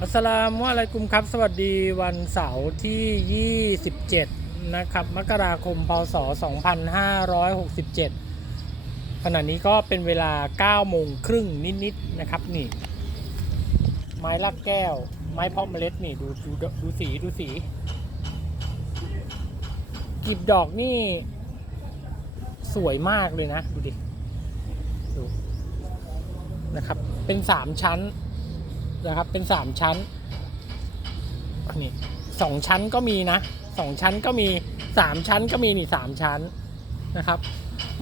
อัสสลามุอะลัยกุมครับ สวัสดีวันเสาร์ที่ 27 นะครับ มกราคม พศ 2567 ขณะนี้ก็เป็นเวลา 9 โมงครึ่งนิด ๆ นะครับ นี่ ไม้ลักแก้ว ไม้เพาะเมล็ดนี่ ดูดูดูสีดูสีกลีบดอกนี่ สวยมากเลยนะ ดูดิ ดู นะครับ เป็นสามชั้น นะครับ เป็นสามชั้นนี่สองชั้นก็มีนะสองชั้นก็มีสามชั้นก็มีนี่สามชั้นนะครับ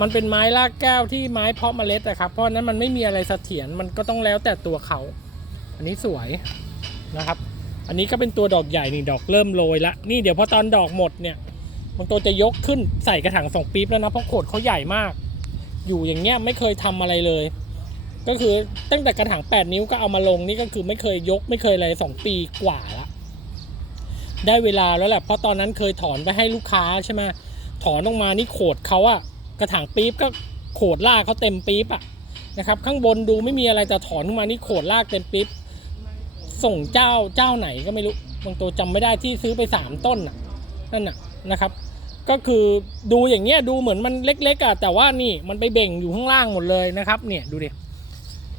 มันเป็นไม้รากแก้วที่ไม้เพาะเมล็ดนะครับ เพราะนั้นมันไม่มีอะไรเสถียรมันก็ต้องแล้วแต่ตัวเขา อันนี้สวยนะครับ อันนี้ก็เป็นตัวดอกใหญ่นี่ดอกเริ่มโรยละนี่เดี๋ยวพอตอนดอกหมดเนี่ยมันตัวจะยกขึ้นใส่กระถางสองปี๊บแล้วนะเพราะโขดเขาใหญ่มาก อยู่อย่างเงี้ยไม่เคยทำอะไรเลย ก็คือตั้งแต่กระถาง 8 นิ้วก็เอามาลงนี่ก็คือไม่เคยยกไม่เคยอะไรสองปีกว่าละ ได้เวลาแล้วแหละเพราะตอนนั้นเคยถอนไปให้ลูกค้าใช่ไหมถอนออกมานี่โขดเขาอะกระถางปี๊บก็โขดลากเขาเต็มปี๊บอะนะครับข้างบนดูไม่มีอะไรแต่ถอนออกมานี่โขดลากเต็มปี๊บส่งเจ้าเจ้าไหนก็ไม่รู้บางตัวจำไม่ได้ที่ซื้อไปสามต้นน่ะนั่นน่ะนะครับ ก็คือดูอย่างเงี้ยดูเหมือนมันเล็กๆอะแต่ว่านี่มันไปเบ่งอยู่ข้างล่างหมดเลยนะครับ เนี่ยดูดิ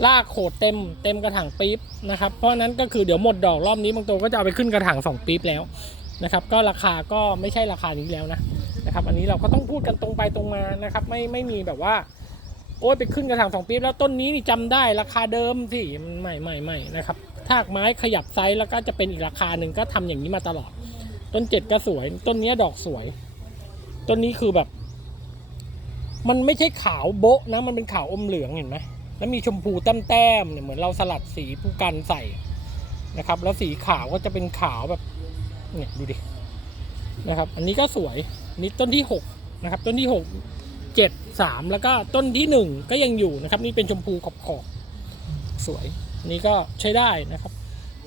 ลากโขดเต็มเต็มกระถางปี๊บนะครับ เพราะนั้นก็คือเดี๋ยวหมดดอกรอบนี้บางตัวก็จะเอาไปขึ้นกระถางสองปี๊บแล้วนะครับ ก็ราคาก็ไม่ใช่ราคานี้แล้วนะนะครับ อันนี้เราก็ต้องพูดกันตรงไปตรงมานะครับ ไม่ไม่มีแบบว่า โอ้ยไปขึ้นกระถางสองปี๊บแล้วต้นนี้นี่จำได้ราคาเดิมสิมันไม่ไม่ไม่นะครับถ้าไม้ขยับไซส์แล้วก็จะเป็นอีกราคาหนึ่งก็ทำอย่างนี้มาตลอด ต้นเจ็ดก็สวย ต้นเนี้ยดอกสวย ต้นนี้คือแบบ มันไม่ใช่ขาวโบ๊ะนะมันเป็นขาวอมเหลืองเห็นไหม แล้วมีชมพูแต้มๆเนี่ยเหมือนเราสลัดสีผู้กันใส่นะครับ แล้วสีขาวก็จะเป็นขาวแบบเนี่ยดูดินะครับ อันนี้ก็สวยนนี่ต้นที่หกนะครับ ต้นที่หกเจ็ดสามแล้วก็ต้นที่หนึ่งก็ยังอยู่นะครับ นี่เป็นชมพูขอบขอบสวยนนี้ก็ใช้ได้นะครับ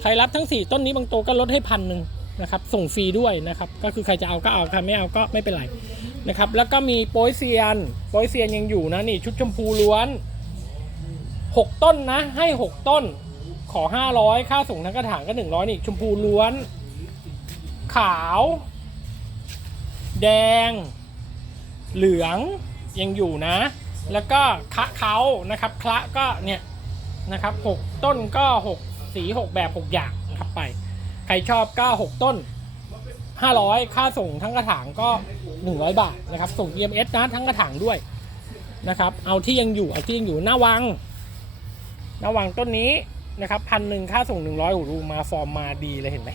ใครรับทั้งสี่ต้นนี้บางตัวก็ลดให้พันหนึ่งนะครับ ส่งฟรีด้วยนะครับ ก็คือใครจะเอาก็เอาใครไม่เอาก็ไม่เป็นไรนะครับ แล้วก็มีโปยเซียน โปยเซียนยังอยู่นะนี่ชุดชมพูล้วน หกต้นนะ ให้หกต้น ขอห้าร้อยค่าส่งทั้งกระถางก็หนึ่งร้อยนี่ ชมพูล้วน ขาว แดง เหลืองยังอยู่นะ แล้วก็คะเขานะครับคละก็เนี่ยนะครับหกต้นก็หกสีหกแบบหกอย่างนะครับไป ใครชอบก็หกต้นห้าร้อยค่าส่งทั้งกระถางก็หนึ่งร้อยบาทนะครับ ส่ง EMS นะทั้งกระถางด้วยนะครับ เอาที่ยังอยู่ เอาที่ยังอยู่หน้าวัง ระหว่างต้นนี้นะครับพันหนึ่งค่าส่งหนึ่งร้อยรูมาฟอร์มมาดีเลยเห็นไหม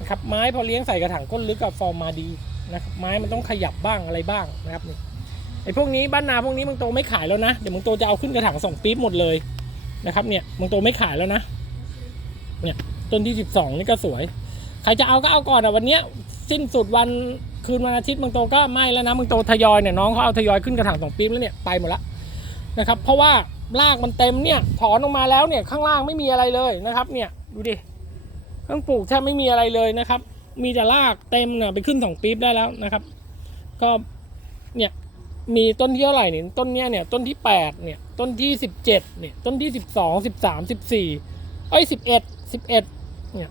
นะครับไม้พอเลี้ยงใส่กระถางก้นลึกกับฟอร์มมาดีนะครับไม้มันต้องขยับบ้างอะไรบ้างนะครับนี่ไอ้พวกนี้บ้านนาพวกนี้บางโตไม่ขายแล้วนะเดี๋ยวบางโตจะเอาขึ้นกระถางสองปี๊บหมดเลยนะครับเนี่ยบางโตไม่ขายแล้วนะเนี่ยต้นที่สิบสองนี่ก็สวย ใครจะเอาก็เอาก่อนอะวันเนี้ยสิ้นสุดวันคืนวันอาทิตย์บางโตก็ไม่แล้วนะบางโตทยอยเนี่ยน้องเขาเอาทยอยขึ้นกระถางสองปี๊บแล้วเนี่ยไปหมดละนะครับเพราะว่า รากมันเต็มเนี่ยถอนออกมาแล้วเนี่ยข้างล่างไม่มีอะไรเลยนะครับ เนี่ยดูดิเครื่องปลูกแทบไม่มีอะไรเลยนะครับ มีแต่รากเต็มเนี่ยไปขึ้นสองปี๊บได้แล้วนะครับ ก็เนี่ยมีต้นที่เท่าไหร่เนี่ยต้นเนี้ยเนี่ยต้นที่แปดเนี่ยต้นที่สิบเจ็ดเนี่ยต้นที่สิบสองสิบสามสิบสี่เอ้ยสิบเอ็ดสิบเอ็ดเนี่ย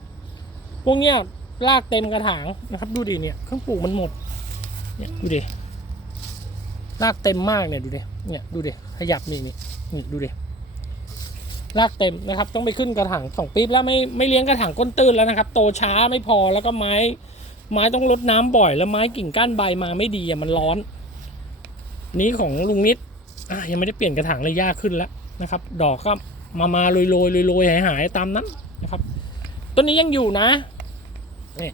พวกเนี้ยรากเต็มกระถางนะครับ ดูดิเนี่ยเครื่องปลูกมันหมดเนี่ยดูดิ รากเต็มมากเนี่ยดูดิเนี่ยดูดิขยับนี่นี่นี่ดูดิรากเต็มนะครับ ต้องไปขึ้นกระถางสองปี๊บแล้วไม่ไม่เลี้ยงกระถางก้นตื้นแล้วนะครับ โตช้าไม่พอแล้วก็ไม้ ไม้ต้องรดน้ำบ่อย แล้วไม้กิ่งก้านใบมาไม่ดีอะมันร้อน นี้ของลุงนิดอะยังไม่ได้เปลี่ยนกระถางเลยยากขึ้นแล้วนะครับ ดอกก็มามาโรยโรยโรยโรยหายหายตามนั้นนะครับต้นนี้ยังอยู่นะนี่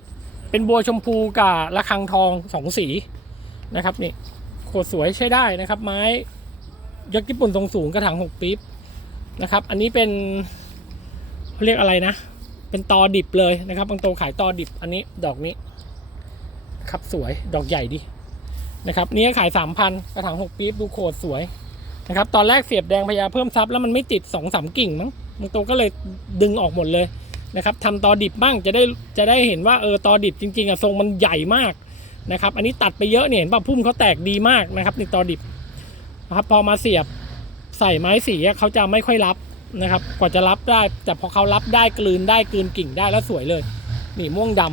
เป็นบัวชมพูกับระฆังทองสองสีนะครับนี่ โคตรสวยใช้ได้นะครับ ไม้ยักษ์ญี่ปุ่นทรงสูงกระถางหกปี๊บนะครับ อันนี้เป็นเรียกอะไรนะ เป็นตอดิบเลยนะครับบางโตขายตอดิบ อันนี้ดอกนี้ครับสวยดอกใหญ่ดีนะครับนี้ขายสามพันกระถางหกปี๊บดูโคตรสวยนะครับ ตอนแรกเสียบแดงพญาเพิ่มซับแล้วมันไม่ติดสองสามกิ่งมั้งบางโตก็เลยดึงออกหมดเลยนะครับทำตอดิบบ้างจะได้จะได้เห็นว่าเออตอดิบจริงๆอะทรงมันใหญ่มาก นะครับ อันนี้ตัดไปเยอะเนี่ยเห็นป่ะพุ่มเขาแตกดีมากนะครับในตอดิบนะครับ พอมาเสียบใส่ไม้สีเขาจะไม่ค่อยรับนะครับ กว่าจะรับได้ แต่พอเขารับได้กลืนได้กลืนกิ่งได้แล้วสวยเลย นี่ม่วงดำ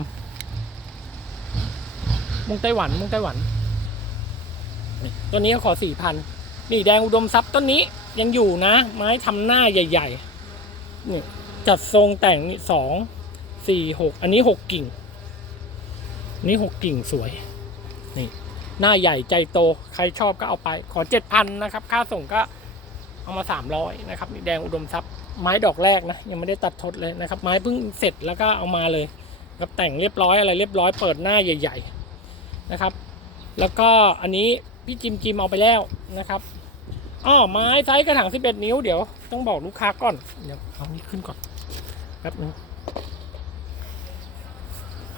ม่วงไต้หวันม่วงไต้หวันนี่ตัวนี้ขอสี่พันนี่แดงอุดมทรัพย์ต้นนี้ยังอยู่นะ ไม้ทำหน้าใหญ่ๆนี่จัดทรงแต่งนี่สองสี่หกอันนี้หกกิ่ง นี่หกกิ่งสวย นี่หน้าใหญ่ใจโตใครชอบก็เอาไป ขอเจ็ดพันนะครับ ค่าส่งก็เอามาสามร้อยนะครับนี่แดงอุดมทรัพย์ไม้ดอกแรกนะ ยังไม่ได้ตัดทดเลยนะครับ ไม้เพิ่งเสร็จแล้วก็เอามาเลยครับแต่งเรียบร้อยอะไรเรียบร้อยเปิดหน้าใหญ่ ๆนะครับ แล้วก็อันนี้พี่จิมจิมเอาไปแล้วนะครับอ้อไม้ไซส์กระถาง11นิ้วเดี๋ยวต้องบอกลูกค้าก่อนเดี๋ยวเอานี้ขึ้นก่อนแป๊บนึง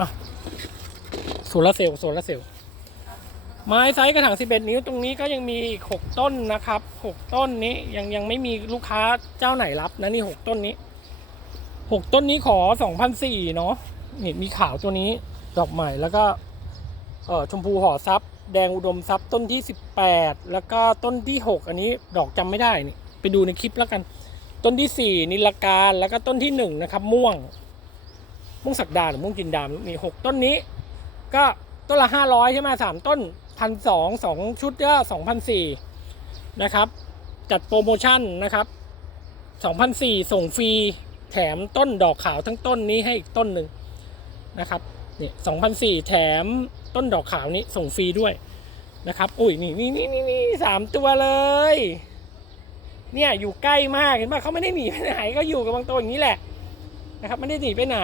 อะ โซลาเซลล์โซลาเซลล์ไม้ไซส์กระถาง 11 นิ้วตรงนี้ก็ยังมีอีก 6 ต้นนะครับ 6 ต้นนี้ยังยังไม่มีลูกค้าเจ้าไหนรับนะนี่ 6 ต้นนี้ 6 ต้นนี้ขอ2,004เนาะนี่มีขาวตัวนี้ดอกใหม่แล้วก็เออชมพูห่อซับแดงอุดมซับต้นที่ 18 แล้วก็ต้นที่ 6 อันนี้ดอกจำไม่ได้นี่ไปดูในคลิปแล้วกัน ต้นที่ 4 นิลการแล้วก็ต้นที่ 1 นะครับ ม่วง ม่วงสักดาหรือม่วงจินดามนี่หกต้นนี้ ก็ต้นละห้าร้อยใช่ไหมสามต้นพันสองสองชุดก็สองพันสี่นะครับ จัดโปรโมชั่นนะครับสองพันสี่ส่งฟรีแถมต้นดอกขาวทั้งต้นนี้ให้อีกต้นหนึ่งนะครับนี่สองพันสี่แถมต้นดอกขาวนี้ส่งฟรีด้วยนะครับอุ้ยนี่นี่นี่นี่นี่สามตัวเลย เนี่ยอยู่ใกล้มากเห็นป่ะเขาไม่ได้หนีไปไหนก็อยู่กับบางตัวอย่างนี้แหละนะครับไม่ได้หนีไปไหน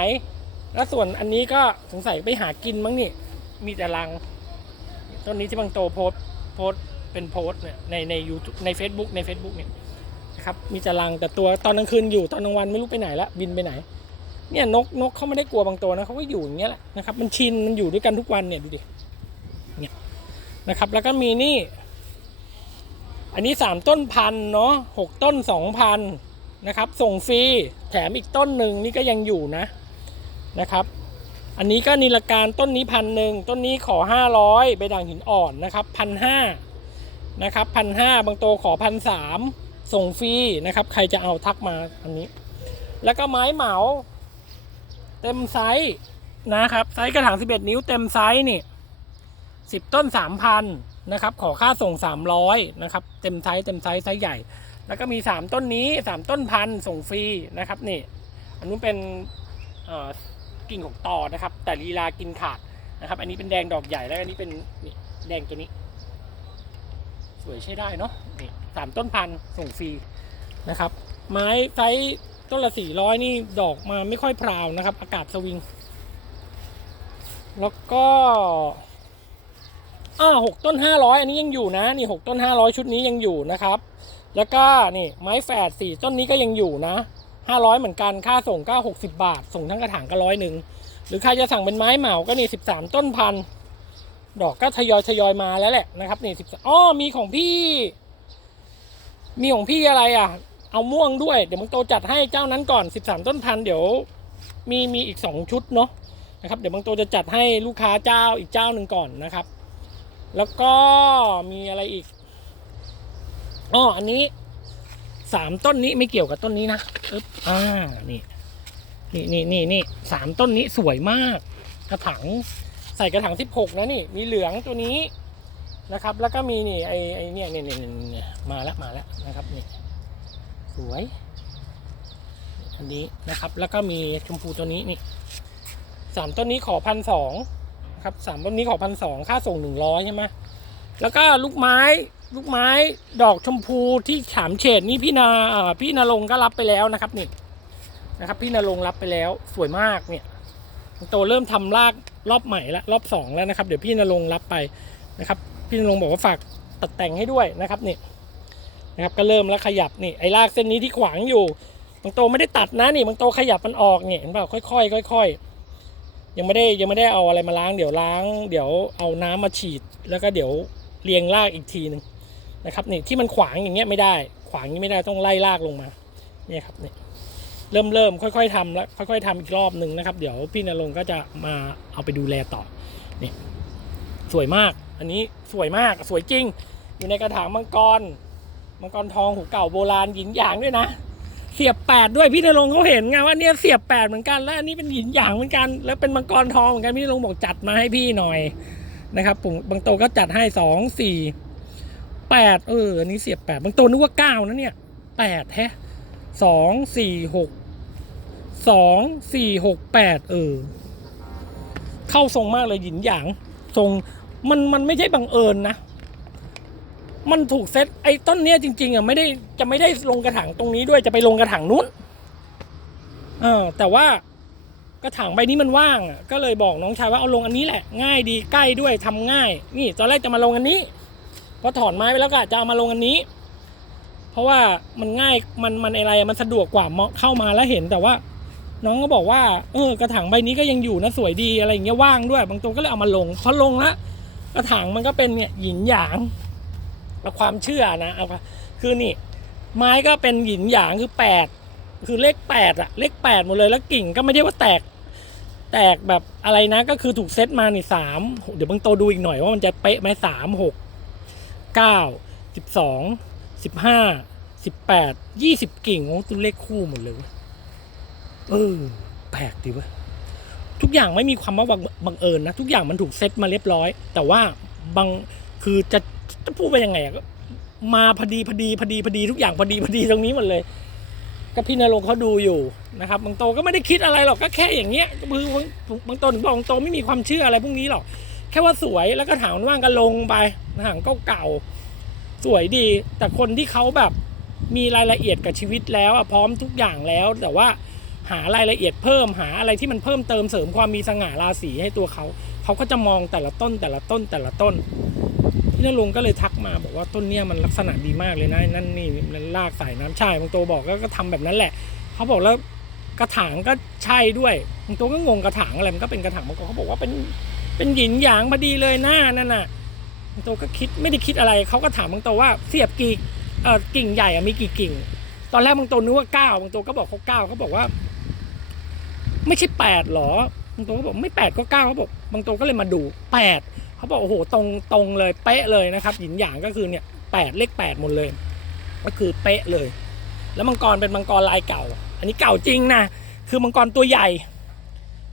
แล้วส่วนอันนี้ก็สงสัยไปหากินมั้งนี่ มีแต่รัง ต้นนี้ที่บางโตโพสโพสเป็นโพสเนี่ยในในยูใน Facebook ใน Facebook เนี่ยนะครับมีแต่รังแต่ตัวตอนกลางคืนอยู่ตอนกลางวันไม่รู้ไปไหนละบินไปไหน เนี่ยนกนกเขาไม่ได้กลัวบางตัวนะเขาก็อยู่อย่างเงี้ยแหละนะครับมันชินมันอยู่ด้วยกันทุกวันเนี่ยดูดิเนี่ยนะครับ แล้วก็มีนี่ อันนี้สามต้นพันเนาะหกต้นสองพันนะครับ ส่งฟรีแถมอีกต้นหนึ่งนี่ก็ยังอยู่นะ นะครับ อันนี้ก็นิลการต้นนี้พันหนึ่งต้นนี้ขอห้าร้อยใบด่างหินอ่อนนะครับพันห้านะครับพันห้าบางโตขอพันสามส่งฟรีนะครับใครจะเอาทักมาอันนี้ แล้วก็ไม้เหมา เต็มไซส์นะครับไซส์กระถาง11 นิ้วเต็มไซส์นี่10 ต้น 3,000นะครับขอค่าส่ง 300นะครับเต็มไซส์เต็มไซส์ไซส์ใหญ่ แล้วก็มี 3 ต้นนี้ 3 ต้นพันส่งฟรีนะครับนี่อันนู้นเป็นเอ่อ กิ่งของต่อนะครับ แต่ลีลากินขาดนะครับ อันนี้เป็นแดงดอกใหญ่แล้วอันนี้เป็นนี่แดงตัวนี้ สวยใช้ได้เนาะนี่สามต้นพันส่งฟรีนะครับ ไม้ไซส์ต้นละสี่ร้อยนี่ดอกมาไม่ค่อยพราวนะครับ อากาศสวิง แล้วก็อ่าหกต้นห้าร้อยอันนี้ยังอยู่นะ นี่หกต้นห้าร้อยชุดนี้ยังอยู่นะครับ แล้วก็นี่ไม้แฝดสี่ต้นนี้ก็ยังอยู่นะ ห้าร้อยเหมือนกันค่าส่งก็หกสิบาท ส่งทั้งกระถางก็ร้อยหนึ่งหรือใครจะสั่งเป็นไม้เหมาก็นี่สิบสามต้นพันดอกก็ทยอยทยอยมาแล้วแหละนะครับนี่สิบอ๋อมีของพี่ มีของพี่อะไรอะ เอาม่วงด้วย เดี๋ยวมึงโตจัดให้เจ้านั้นก่อนสิบสามต้นพันเดี๋ยว มีมีอีกสองชุดเนาะนะครับ เดี๋ยวบางโตจะจัดให้ลูกค้าเจ้าอีกเจ้าหนึ่งก่อนนะครับ แล้วก็มีอะไรอีกอ๋ออันนี้ สามต้นนี้ไม่เกี่ยวกับต้นนี้นะอึ๊บอ่านี่นี่นี่นี่นี่สามต้นนี้สวยมาก กระถางใส่กระถางสิบหกนะนี่ มีเหลืองตัวนี้นะครับ แล้วก็มีนี่ไอไอเนี่ยเนี่ยเนี่ยเนี่ยเนี่ยมาแล้วมาแล้วนะครับนี่สวย อันนี้นะครับ แล้วก็มีชมพูตัวนี้นี่สามต้นนี้ขอพันสองครับสามต้นนี้ขอพันสองค่าส่งหนึ่งร้อยใช่ไหมแล้วก็ลูกไม้ ลูกไม้ดอกชมพูที่ฉามเฉดนี่พี่นาพี่นาลงก็รับไปแล้วนะครับนี่นะครับ พี่นาลงรับไปแล้วสวยมากเนี่ยโตเริ่มทำรากรอบใหม่ล้วรอบสองแล้วนะครับ เดี๋ยวพี่นาลงรับไปนะครับ พี่นาลงบอกว่าฝากตัดแต่งให้ด้วยนะครับนี่นะครับก็เริ่มแล้วขยับนี่ไอ้รากเส้นนี้ที่ขวางอยู่บางโตไม่ได้ตัดนะนี่บางโตขยับมันออกเนี่ยเห็นเปล่าค่อยๆค่อยๆยังไม่ได้ยังไม่ได้เอาอะไรมาล้างเดี๋ยวล้าง เดี๋ยวเอาน้ำมาฉีด แล้วก็เดี๋ยวเรียงรากอีกทีหนึ่ง นะครับนี่ที่มันขวางอย่างเงี้ยไม่ได้ ขวางอย่างนี้ไม่ได้ต้องไล่ลากลงมาเนี่ยครับนี่เริ่มเริ่มค่อยๆทำแล้วค่อยๆทำอีกรอบหนึ่งนะครับ เดี๋ยวพี่นรงค์ก็จะมาเอาไปดูแลต่อนี่สวยมาก อันนี้สวยมากสวยจริง อยู่ในกระถางมังกร มังกรทองหูเก่าโบราณหยินหยางด้วยนะ เสียบแปดด้วยพี่นรงค์เขาเห็นไงว่าเนี่ยเสียบแปดเหมือนกันแล้วอันนี้เป็นหินหยางเหมือนกัน แล้วเป็นมังกรทองเหมือนกันพี่นรงค์บอกจัดมาให้พี่หน่อยนะครับผมบางโตก็จัดให้สองสี่ แปดเอออันนี้เสียบแปดบางโตนึกว่าเก้านะเนี่ยแปดแฮะสองสี่หกสองสี่หกแปดเออ เข้าทรงมากเลยหยินหยาง ทรงมันมันไม่ใช่บังเอิญนะ มันถูกเซตไอ้ต้นเนี้ยจริง ๆอะไม่ได้จะไม่ได้ลงกระถางตรงนี้ด้วยจะไปลงกระถางนู้นเออแต่ว่ากระถางใบนี้มันว่างอะก็เลยบอกน้องชายว่าเอาลงอันนี้แหละ ง่ายดีใกล้ด้วยทำง่าย นี่ตอนแรกจะมาลงอันนี้ พอถอนไม้ไปแล้วก็จะเอามาลงอันนี้ เพราะว่ามันง่ายมันมันอะไรมันสะดวกกว่าเข้ามาแล้วเห็นแต่ว่า น้องก็บอกว่าเออกระถางใบนี้ก็ยังอยู่นะสวยดีอะไรอย่างเงี้ยว่างด้วย บางตัวก็เลยเอามาลงพอลงแล้วกระถางมันก็เป็นเนี่ยหยินหยางเอาความเชื่อนะเอาคือนี่ ไม้ก็เป็นหยินหยางคือแปดคือเลขแปดอะเลขแปดหมดเลยแล้วกิ่งก็ไม่ได้ว่าแตกแตกแบบอะไรนะก็คือถูกเซตมานี่สามเดี๋ยวบางโตดูอีกหน่อยว่ามันจะเป๊ะไหมสามหก เก้าสิบสองสิบห้าสิบแปดยี่สิบกิ่งโอ้ตัวเลขคู่หมดเลยเออแปลกดีเว้ยทุกอย่างไม่มีความว่าบังเอิญนะ ทุกอย่างมันถูกเซตมาเรียบร้อย แต่ว่าบางคือจะจะพูดไปยังไงก็มาพอดีพอดีพอดีพอดีทุกอย่างพอดีพอดีตรงนี้หมดเลยก็พี่นรงเขาดูอยู่นะครับบางโตก็ไม่ได้คิดอะไรหรอกก็แค่อย่างเงี้ยคือบางโตถึงบอกบางโตไม่มีความเชื่ออะไรพวกนี้หรอก ค่ว่าสวยแล้วก็ถางว่างก็ลงไปถางก็เก่าๆสวยดี แต่คนที่เขาแบบมีรายละเอียดกับชีวิตแล้วอะพร้อมทุกอย่างแล้ว แต่ว่าหารายละเอียดเพิ่มหาอะไรที่มันเพิ่มเติมเสริมความมีสง่าราศีให้ตัวเขาเขาก็จะมองแต่ละต้นแต่ละต้นแต่ละต้นพี่นรงก็เลยทักมาบอกว่าต้นเนี้ยมันลักษณะดีมากเลยนะนั่นนี่มันลากสายน้ำใช่บางตัวบอกก็ก็ทำแบบนั้นแหละเขาบอกแล้วกระถางก็ใช่ด้วยบางตัวก็งงกระถางอะไรมันก็เป็นกระถางบางตัวเขาบอกว่าเป็น เป็นหยินหยางพอดีเลยหนะนั่นน่ะบางตัวก็คิดไม่ได้คิดอะไรเขาก็ถามบางตัวว่าเสียบกี่เอ่อกิ่งใหญ่อะมีกี่กิ่ง ตอนแรกบางตัวนึกว่าเก้าบางตัวก็บอกเขาเก้าเขาบอกว่า ไม่ใช่แปดหรอบางตัวก็บอกไม่แปดก็เก้าเขาบอกบางตัวก็เลยมาดูแปดเขาบอกโอ้โหตรงตรงเลยเป๊ะเลยนะครับหยินหยางก็คือเนี่ยแปดเลขแปดหมดเลย ก็คือเป๊ะเลย แล้วมังกรเป็นมังกรลายเก่า อันนี้เก่าจริงนะคือมังกรตัวใหญ่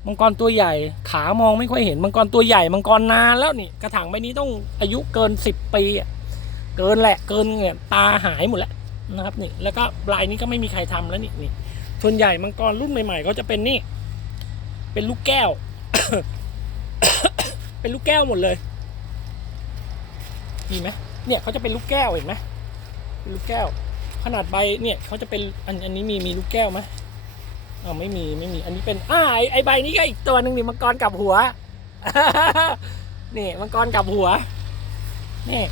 มังกรตัวใหญ่ ขามองไม่ค่อยเห็นมังกรตัวใหญ่มังกรนานแล้วนี่กระถางใบนี้ต้องอายุเกินสิบปีอะเกินแหละเกินเนี่ยตาหายหมดแล้วนะครับนี่แล้วก็ลายนี้ก็ไม่มีใครทำแล้วนี่นี่ส่วนใหญ่มังกรรุ่นใหม่ๆก็จะเป็นนี่ เป็นลูกแก้ว เป็นลูกแก้วหมดเลยมีไหมเนี่ยเขาจะเป็นลูกแก้วเห็นไหมเป็นลูกแก้ว ขนาดใบเนี่ยเขาจะเป็นอันอันนี้มีมีลูกแก้วไหม อ่าวไม่มีไม่มี อันนี้เป็นอ่าไอไอใบนี้ก็อีกตัวหนึ่งนี่มังกรกลับหัว นี่มังกรกลับหัว นี่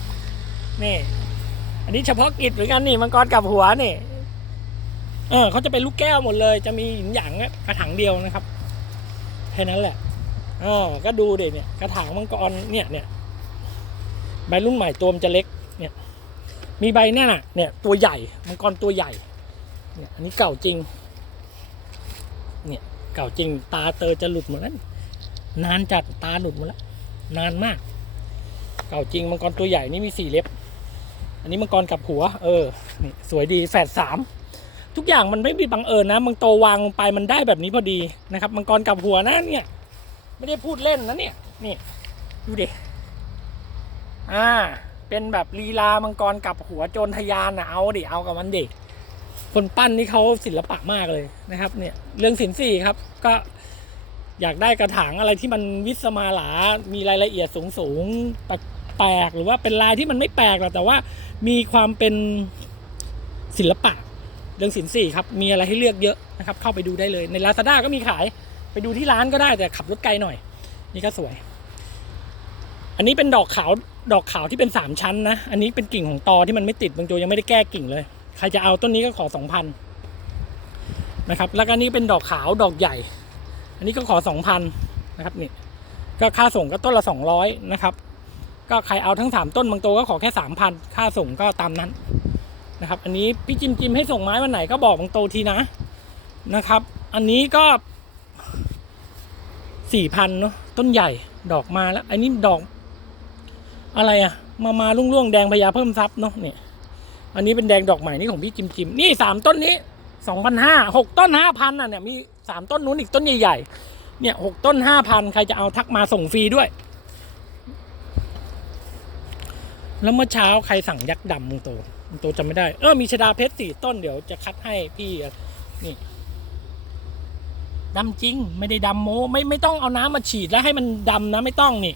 นี่ อันนี้เฉพาะกิจเหมือนกันนี่มังกรกลับหัวนี่ เออเขาจะเป็นลูกแก้วหมดเลย จะมีหินหยางกระถางเดียวนะครับแค่นั้นแหละอ๋อก็ดูเด็เนี่ยกระถางมังกรเนี่ยเนี่ยใบรุ่นใหม่ตัวมันจะเล็ก เนี่ย มีใบเนี่ยน่ะเนี่ย ตัวใหญ่มังกรตัวใหญ่ เนี่ยอันนี้เก่าจริง เก่าจริงตาเตอจะหลุดหมดแล้วนานจัดตาหลุดหมดแล้วนานมาก เก่าจริงมังกรตัวใหญ่นี่มีสี่เล็บ อันนี้มังกรกับหัว เออนี่สวยดีแฝดสามทุกอย่างมันไม่มีบังเอิญนะมังโตวางลงไปมันได้แบบนี้พอดีนะครับมังกรกับหัวนะเนี่ย ไม่ได้พูดเล่นนะเนี่ยนี่ดูดิอ่า เป็นแบบลีลามังกรกับหัวโจรทยานนะเอาดิเอากับมันดิ คนปั้นนี่เขาศิลปะมากเลยนะครับเนี่ยเรื่องสินสี่ครับก็อยากได้กระถางอะไรที่มันวิสมาหลา มีรายละเอียดสูงสูงๆแปลกหรือว่าเป็นลายที่มันไม่แปลกหรอกแต่ว่ามีความเป็นศิลปะเรื่องสินสี่ครับมีอะไรให้เลือกเยอะนะครับ เข้าไปดูได้เลยใน Lazada ก็มีขายไปดูที่ร้านก็ได้แต่ขับรถไกลหน่อย นี่ก็สวย อันนี้เป็นดอกขาวดอกขาวที่เป็นสามชั้นนะ อันนี้เป็นกิ่งของตอที่มันไม่ติดบางตัวยังไม่ได้แก้กิ่งเลย ใครจะเอาต้นนี้ก็ขอสองพันนะครับแล้วก็นนี้เป็นดอกขาวดอกใหญ่ อันนี้ก็ขอสองพันนะครับนี่ก็ค่าส่งก็ต้นละสองร้อยนะครับ ก็ใครเอาทั้งสามต้นบางตัวก็ขอแค่สามพันค่าส่งก็ตามนั้นนะครับ อันนี้พี่จิมจิมให้ส่งไม้วันไหนก็บอกบางโตทีนะนะครับ อันนี้ก็สี่พันเนาะต้นใหญ่ดอกมาแล้ว อันนี้ดอกอะไรอะมามาลุ่งๆแดงพญาเพิ่มทรัพย์เนาะเนี่ย อันนี้เป็นแดงดอกใหม่นี่ของพี่จิมจิมนี่สามต้นนี้สองพันห้าหกต้นห้าพันอะเนี่ยมีสามต้นนู้นอีกต้นใหญ่ๆเนี่ยหกต้นห้าพันใครจะเอาทักมาส่งฟรีด้วย แล้วเมื่อเช้าใครสั่งยักษ์ดำมึงโตมึงโตจำไม่ได้ เออมีชดาเพชรสี่ต้นเดี๋ยวจะคัดให้พี่นี่ดำจริง ไม่ได้ดำโมไม่ไม่ต้องเอาน้ำมาฉีดแล้วให้มันดำนะไม่ต้องนี่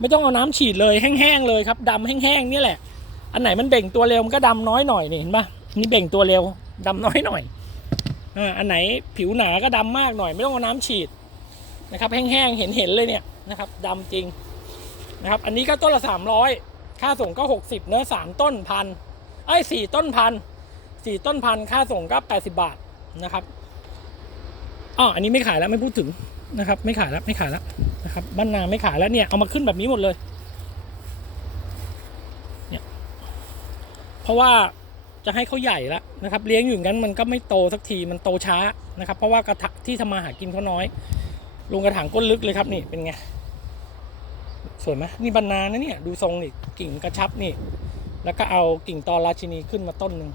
ไม่ต้องเอาน้ำฉีดเลยแห้งๆเลยครับดำแห้งๆนี่แหละ อันไหนมันเบ่งตัวเร็วมันก็ดำน้อยหน่อยนี่เห็นปะนี่เบ่งตัวเร็วดำน้อยหน่อยอ่าอันไหนผิวหนาก็ดำมากหน่อยไม่ต้องเอาน้ำฉีดนะครับแห้งๆเห็นๆเลยเนี่ยนะครับดำจริงนะครับอันนี้ก็ต้นละสามร้อยค่าส่งก็หกสิบเนื้อสามต้นพันไอ้สี่ต้นพันสี่ต้นพันค่าส่งก็แปดสิบาทนะครับอ๋ออันนี้ไม่ขายแล้วไม่พูดถึงนะครับ ไม่ขายแล้วไม่ขายแล้วนะครับบ้านนาไม่ขายแล้วเนี่ยเอามาขึ้นแบบนี้หมดเลย เพราะว่าจะให้เขาใหญ่แล้วนะครับเลี้ยงอยู่งั้นมันก็ไม่โตสักทีมันโตช้านะครับ เพราะว่ากระถที่ทำมาหากินเขาน้อย ลงกระถางก้นลึกเลยครับนี่เป็นไงสวยไหมนี่บรรณานะเนี่ยดูทรงนี่กิ่งกระชับนี่ แล้วก็เอากิ่งตอราชินีขึ้นมาต้นหนึ่ง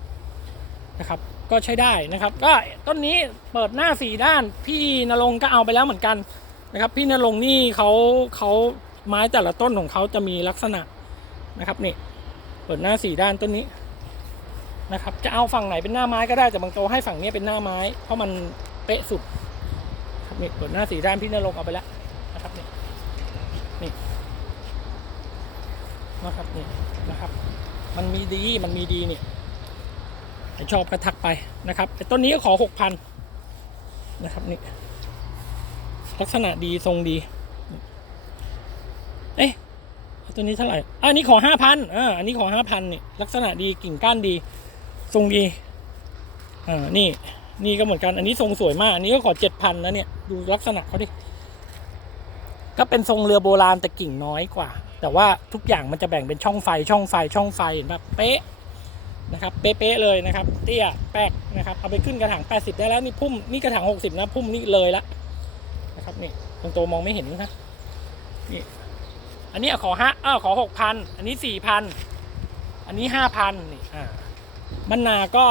นะครับ ก็ใช้ได้นะครับ ก็ต้นนี้เปิดหน้าสี่ด้าน พี่นรงก็เอาไปแล้วเหมือนกันนะครับ พี่นรงนี่เขาเขาไม้แต่ละต้นของเขาจะมีลักษณะนะครับนี่ เปิดหน้าสี่ด้านต้นนี้นะครับ จะเอาฝั่งไหนเป็นหน้าไม้ก็ได้แต่บางโตให้ฝั่งนี้เป็นหน้าไม้ เพราะมันเป๊ะสุดครับนี่เปิดหน้าสี่ด้านพี่นรงเอาไปแล้วนะครับนี่นี่นะครับนี่นะครับ มันมีดีมันมีดีนี่ใครชอบก็ทักไปนะครับไอ้ต้นนี้ก็ขอหกพันนะครับนี่ลักษณะดีทรงดี เอ๊ะ ตัวนี้เท่าไหร่อันนี้ขอห้าพันอ่าอันนี้ขอห้าพันนี่ลักษณะดีกิ่งก้านดีทรงดีอ่านี่นี่ก็เหมือนกันอันนี้ทรงสวยมาก อันนี้ก็ขอเจ็ดพันนะเนี่ยดูลักษณะเขาดิก็เป็นทรงเรือโบราณแต่กิ่งน้อยกว่า แต่ว่าทุกอย่างมันจะแบ่งเป็นช่องไฟช่องไฟช่องไฟแบบเป๊ะนะครับเป๊ะๆเลยนะครับ เตี้ยแป๊กนะครับเอาไปขึ้นกระถาง 80 ได้แล้วนี่พุ่มนี่กระถาง 60 นะ พุ่มนี่เลยละนะครับนี่ตรงโตมองไม่เห็นนะนี่ อันนี้ขอห้าเออขอหกพันอันนี้สี่พันอันนี้ห้าพันนี่อ่าบรรณาก็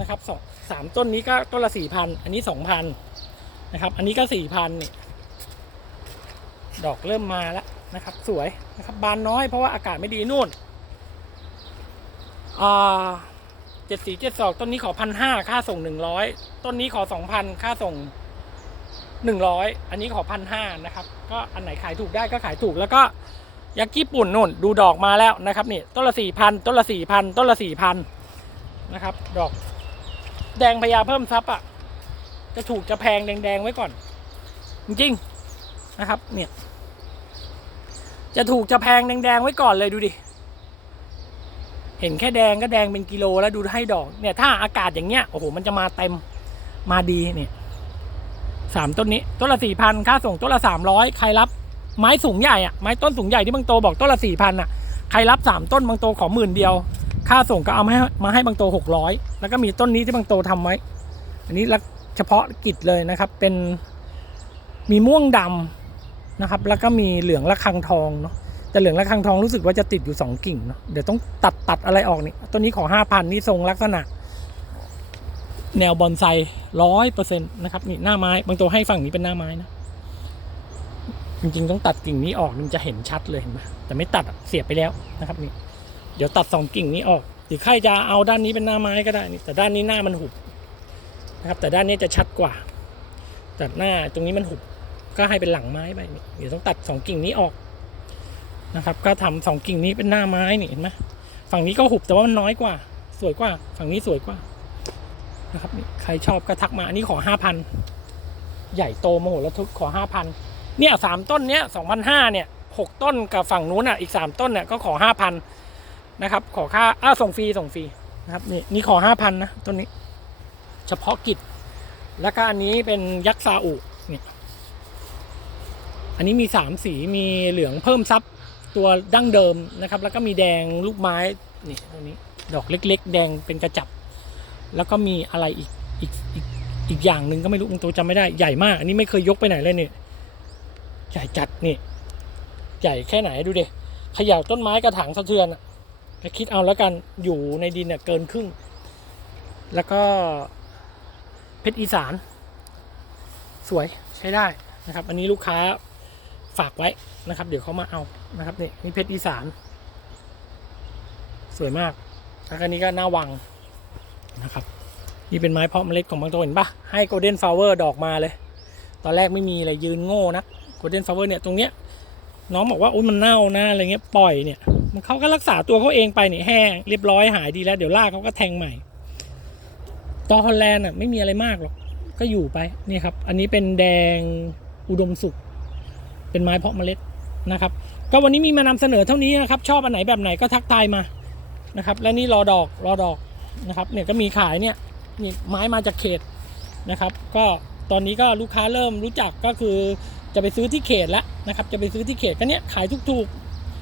นะครับสองสามต้นนี้ก็ต้นละสี่พันอันนี้สองพันนะครับ อันนี้ก็สี่พันนี่ดอกเริ่มมาแล้วนะครับ สวยนะครับ บานน้อยเพราะว่าอากาศไม่ดีนู่นอ่าเจ็ดสี่เจ็ดสองต้นนี้ขอพันห้าค่าส่งหนึ่งร้อยต้นนี้ขอสองพันค่าส่งหนึ่งร้อยอันนี้ขอพันห้านะครับ ก็อันไหนขายถูกได้ก็ขายถูกแล้วก็ ยักษ์ญี่ปุ่นนู่นดูดอกมาแล้วนะครับนี่ต้นละสี่พันต้นละสี่พันต้นละสี่พันนะครับ ดอก แดงพญาเพิ่มทรัพย์อะจะถูกจะแพงแดงๆไว้ก่อน จริงๆนะครับ เนี่ย จะถูกจะแพงแดงๆไว้ก่อนเลยดูดิเห็นแค่แดงก็แดงเป็นกิโลแล้วดูให้ดอกเนี่ย ถ้าอากาศอย่างเงี้ยโอ้โหมันจะมาเต็มมาดีเนี่ยสามต้นนี้ต้นละสี่พันค่าส่งต้นละสามร้อยใครรับ ไม้สูงใหญ่อะไม้ต้นสูงใหญ่ที่บางโตบอกต้นละสี่พันอะใครรับสามต้นบางโตขอหมื่นเดียว ค่าส่งก็เอามาให้มาให้บางโตหกร้อยแล้วก็มีต้นนี้ที่บางโตทำไว้ อันนี้เฉพาะกิจเลยนะครับ เป็นมีม่วงดำนะครับ แล้วก็มีเหลืองระฆังทองเนาะแต่เหลืองระฆังทองรู้สึกว่าจะติดอยู่สองกิ่งเนาะเดี๋ยวต้องตัดตัดอะไรออกนี่ต้นนี้ขอห้าพันนี่ทรงลักษณะ แนวบอนไซร้อยเปอร์เซ็นต์นะครับนี่หน้าไม้บางตัวให้ฝั่งนี้เป็นหน้าไม้นะ จริงๆต้องตัดกิ่งนี้ออกมันจะเห็นชัดเลยเห็นไหมแต่ไม่ตัดเสียบไปแล้วนะครับนี่เดี๋ยวตัดสองกิ่งนี้ออกหรือใครจะเอาด้านนี้เป็นหน้าไม้ก็ได้นี่แต่ด้านนี้หน้ามันหุบนะครับ แต่ด้านนี้จะชัดกว่า แตัดหน้าตรงนี้มันหุบก็ให้เป็นหลังไม้ไปนี่เดี๋ยวต้องตัดสองกิ่งนี้ออกนะครับ ก็ทำสองกิ่งนี้เป็นหน้าไม้นี่เห็นไหมฝั่งนี้ก็หุบแต่ว่ามันน้อยกว่า สวยกว่า ฝั่งนี้สวยกว่านะครับนี่ใครชอบก็ทักมาอันนี้ขอห้าพันใหญ่โตโมโหฬารทึกขอห้าพัน เนี่ยสามต้นเนี้ยสองพันห้าเนี่ยหกต้นกับฝั่งนู้นอะอีกสามต้นเนี่ยก็ขอห้าพันนะครับ ขอค่าอ้าส่งฟรีส่งฟรีนะครับนี่นี่ขอห้าพันนะต้นนี้ เฉพาะกิจ แล้วก็อันนี้เป็นยักษ์ซาอุเนี่ยอันนี้มีสามสีมีเหลืองเพิ่มซับตัวดั้งเดิมนะครับ แล้วก็มีแดงลูกไม้นี่ตัวนี้ดอกเล็ก ๆ แดงเป็นกระจับ แล้วก็มีอะไรอีกอีกอีกอีกอย่างหนึ่งก็ไม่รู้ตัวจำไม่ได้ใหญ่มาก อันนี้ไม่เคยยกไปไหนเลยเนี่ย ใหญ่จัดนี่ ใหญ่แค่ไหนดูดิขย่าต้นไม้กระถางสะเทือนอะคิดเอาแล้วกันอยู่ในดินเนี่ยเกินครึ่ง แล้วก็เพชรอีสาน สวยใช้ได้นะครับ อันนี้ลูกค้าฝากไว้นะครับ เดี๋ยวเขามาเอานะครับนี่นี่เพชรอีสาน สวยมากแล้วก็นี้ก็หน้าวังนะครับนี่เป็นไม้เพาะเมล็ดของบางตัวเห็นปะให้โกลเด้นฟลาเวอร์ดอกมาเลย ตอนแรกไม่มีอะไรยืนโง่นะ โกลเด้นฟลาเวอร์เนี่ยตรงเนี้ยน้องบอกว่าอุ้ยมันเน่านะอะไรเงี้ยปล่อยเนี่ยมันเขาก็รักษาตัวเขาเองไปเนี่ยแห้งเรียบร้อยหายดีแล้ว เดี๋ยวลากเขาก็แทงใหม่ตอฮอลแลนด์อะไม่มีอะไรมากหรอกก็อยู่ไปนี่ครับ อันนี้เป็นแดงอุดมสุข เป็นไม้เพาะเมล็ดนะครับ ก็วันนี้มีมานำเสนอเท่านี้นะครับ ชอบอันไหนแบบไหนก็ทักทายมานะครับ และนี่รอดอกรอดอกนะครับ เนี่ยก็มีขายเนี่ยนี่ไม้มาจากเขตนะครับ ก็ตอนนี้ก็ลูกค้าเริ่มรู้จักก็คือ จะไปซื้อที่เขตแล้วนะครับ จะไปซื้อที่เขตก็เนี่ยขายถูก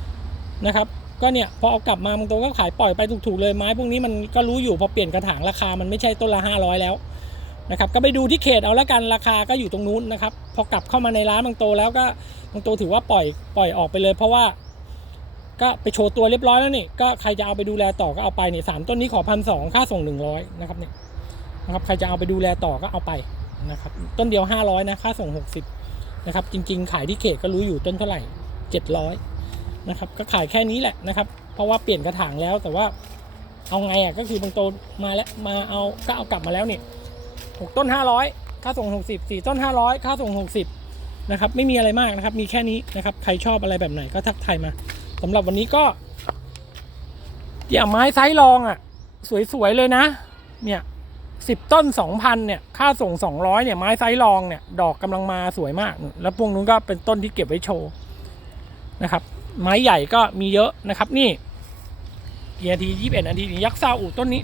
ๆนะครับ ก็เนี่ยพอเอากลับมาบางตัวก็ขายปล่อยไปถูกๆเลยไม้พวกนี้มันก็รู้อยู่พอเปลี่ยนกระถางราคามันไม่ใช่ต้นละห้าร้อยแล้วนะครับก็ไปดูที่เขตเอาละกันราคาก็อยู่ตรงนู้นนะครับ พอกลับเข้ามาในร้านบางโตแล้วก็บางโตถือว่าปล่อยปล่อยออกไปเลย เพราะว่า ก็ไปโชว์ตัวเรียบร้อยแล้วนี่ก็ใครจะเอาไปดูแลต่อก็เอาไปเนี่ยสามต้นนี้ขอพันสองค่าส่งหนึ่งร้อยนะครับเนี่ยนะครับใครจะเอาไปดูแลต่อก็เอาไปนะครับต้นเดียวห้าร้อยนะค่าส่งหกสิบ นะครับ จริง ๆ ขายที่เขตก็รู้อยู่ต้นเท่าไหร่เจ็ดร้อยนะครับ ก็ขายแค่นี้แหละนะครับ เพราะว่าเปลี่ยนกระถางแล้วแต่ว่าเอาไงอะก็คือบางโตมาแล้วมาเอาก็เอากลับมาแล้วนี่หกต้นห้าร้อยค่าส่งหกสิบสี่ต้นห้าร้อยค่าส่งหกสิบนะครับไม่มีอะไรมากนะครับ มีแค่นี้นะครับ ใครชอบอะไรแบบไหนก็ทักทายมาสำหรับวันนี้ก็อย่างไม้ไซส์รองอะ สวยๆเลยนะ เนี่ย สิบต้นสองพันเนี่ยค่าส่งสองร้อยเนี่ยไม้ไซส์รองเนี่ยดอกกำลังมาสวยมาก แล้วพวกนู้นก็เป็นต้นที่เก็บไว้โชว์นะครับไม้ใหญ่ก็มีเยอะนะครับนี่กี่นาทียี่สิบเอ็ดนาทียักษ์ซาอุต้นนี้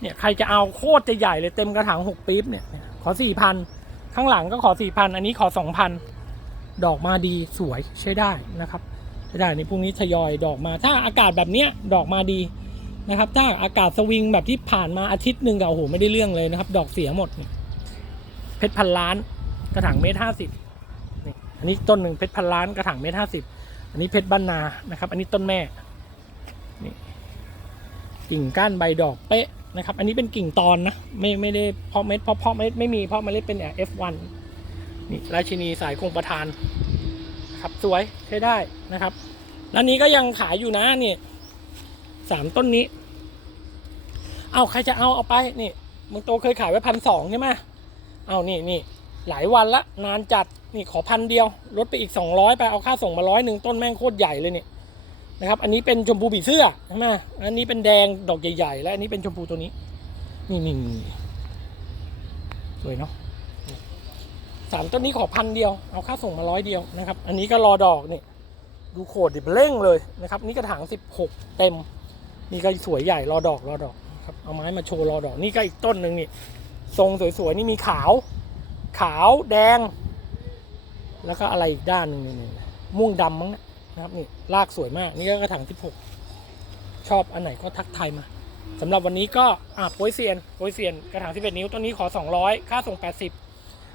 เนี่ยใครจะเอาโคตรจะใหญ่เลยเต็มกระถางหกปี๊บเนี่ย ขอสี่พันข้างหลังก็ขอสี่พันอันนี้ขอสองพันดอกมาดีสวยใช้ได้นะครับใช้ได้ในพรุ่งนี้ทยอยดอกมาถ้าอากาศแบบเนี้ยดอกมาดี นะครับ ถ้าอากาศสวิงแบบที่ผ่านมาอาทิตย์หนึ่งก็โอ้โหไม่ได้เรื่องเลยนะครับ ดอกเสียหมด เพชรพันล้านกระถางเมตรห้าสิบอันนี้ต้นหนึ่งเพชรพันล้านกระถางเมตรห้าสิบอันนี้เพชรบ้านนานะครับ อันนี้ต้นแม่นี่กิ่งก้านใบดอกเป๊ะนะครับ อันนี้เป็นกิ่งตอนนะไม่ไม่ได้เพาะเม็ดเพาะเพาะเม็ดไม่มีเพาะเมล็ดเป็น F1 นี่ราชินีสายคงประทานครับสวยใช้ได้นะครับร้านนี้ก็ยังขายอยู่นะนี่ สามต้นนี้ เอาใครจะเอาเอาไปนี่มึงโตเคยขายไว้พันสองใช่ไหมเอานี่นี่หลายวันละนานจัดนี่ขอพันเดียวลดไปอีกสองร้อยไปเอาค่าส่งมาร้อยหนึ่งต้นแม่งโคตรใหญ่เลยเนี่ยนะครับ อันนี้เป็นชมพูผีเสื้อใช่ไหมอันนี้เป็นแดงดอกใหญ่ๆ และอันนี้เป็นชมพูตัวนี้ นี่นี่สวยเนาะสามต้นนี้ขอพันเดียว เอาค่าส่งมาร้อยเดียวนะครับ อันนี้ก็รอดอกนี่ ดูโขดดิเร่งเลยนะครับ นี่กระถางสิบหกเต็ม นี่ก็สวยใหญ่รอดอกรอดอกครับเอาไม้มาโชว์รอดอกนี่ก็อีกต้นหนึ่งนี่ทรงสวยๆนี่มีขาว ขาวแดง แล้วก็อะไรอีกด้านหนึ่งนี่ม่วงดำมั้งเนยนะครับนี่รากสวยมาก นี่ก็กระถางสิบหกชอบอันไหนก็ทักทายมาสำหรับวันนี้ก็อะโปยเซียนโปยเซียนกระถางสิบเอ็ดนิ้วต้นนี้ขอสองร้อยค่าส่งแปดสิบ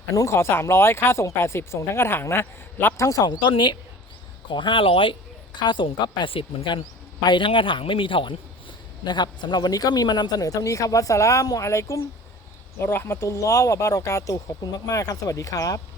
อันนู้นขอ 300 ค่าส่ง 80 ส่งทั้งกระถางนะ รับทั้ง 2 ต้นนี้ขอ 500 ค่าส่งก็ 80 เหมือนกัน ไปทั้งกระถางไม่มีถอนนะครับสำหรับวันนี้ก็มีมานำเสนอเท่านี้ครับวัสสลามุอะลัยกุมวะเราะห์มะตุลลอฮ์วะบารอกาตุฮ์ขอบคุณมากๆครับ สวัสดีครับ